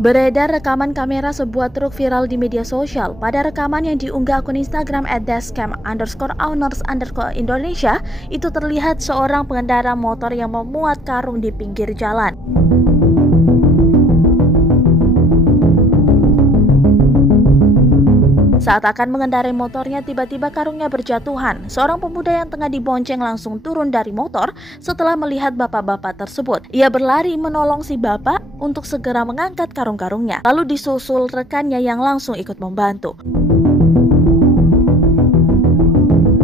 Beredar rekaman kamera sebuah truk viral di media sosial. Pada rekaman yang diunggah akun Instagram @dashcam_owners_Indonesia, itu terlihat seorang pengendara motor yang memuat karung di pinggir jalan. Saat akan mengendarai motornya, tiba-tiba karungnya berjatuhan. Seorang pemuda yang tengah dibonceng langsung turun dari motor setelah melihat bapak-bapak tersebut. Ia berlari menolong si bapak untuk segera mengangkat karung-karungnya. Lalu disusul rekannya yang langsung ikut membantu.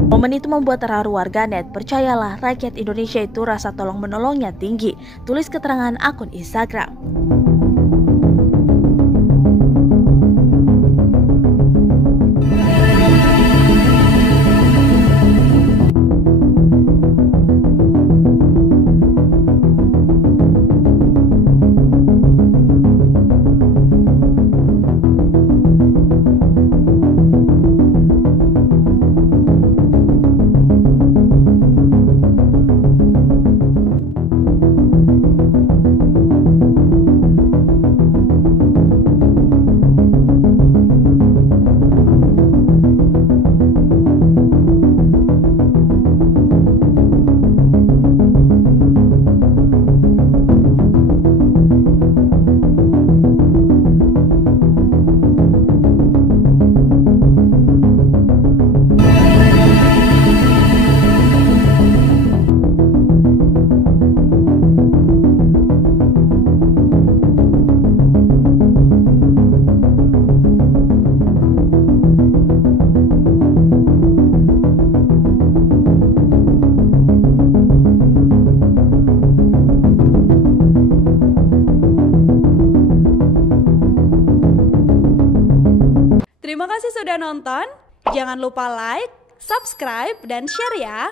Momen itu membuat terharu warganet. Percayalah, rakyat Indonesia itu rasa tolong-menolongnya tinggi. Tulis keterangan akun Instagram. Terima kasih sudah nonton. Jangan lupa like, subscribe, dan share ya.